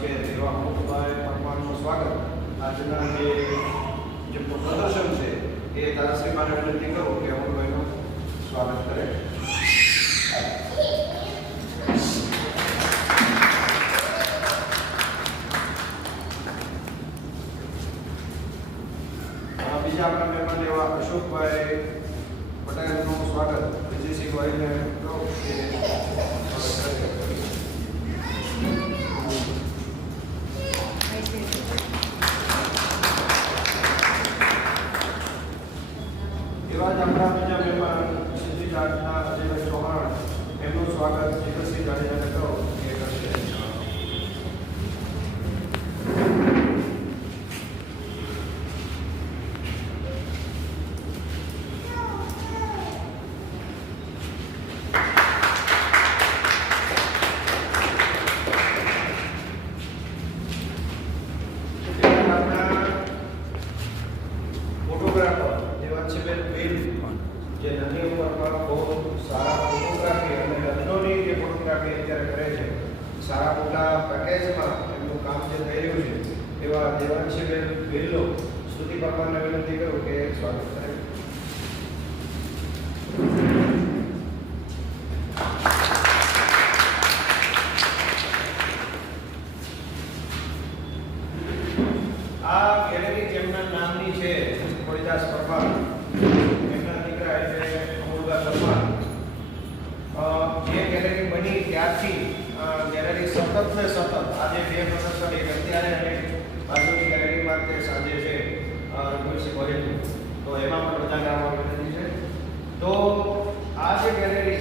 છે એવા અમુકભાઈ પરમારનું સ્વાગત આજના જે પ્રદર્શન છે એ તારાશ્રીમાને વિનંતી કરું કે અમુકભાઈનું સ્વાગત કરે. બીજા આપણા મહેમાન એવા અશોકભાઈ પટેલનું સ્વાગત વિજયસિંહભાઈને કહું કે સ્વાગત કરે. એવા જ આપણા બીજા મહેમાન સિદ્ધિ જાટના અજયભાઈ ચૌહાણ એમનું સ્વાગત જીગરસિંહ જાડેજાને કહું કે કરશે. જે નદી ઉપર બહુ સારા ફોટોગ્રાફી અને લગ્નોની જે ફોટોગ્રાફી અત્યારે કરે છે, સારા મોટા પેકેજમાં એમનું કામ જે થઈ રહ્યું છે એવા દેવાંશીબેન ભેલ્લો સ્તુતિ પરમારને વિનંતી કરું કે સ્વાગત કરે. આ ગેલેરી જેમના નામની છે કોળીદાસ પરમાર, જે ગેલેરી બની ત્યારથી ગેલેરી સતત ને સતત આજે બે પ્રદર્શન એક અત્યારે અને બાજુની ગેલેરીમાં તે સાંજે છે મ્યુઝિક હોય તો એમાં પણ બધાને આવવા વિનંતી છે. તો આ જે ગેલેરી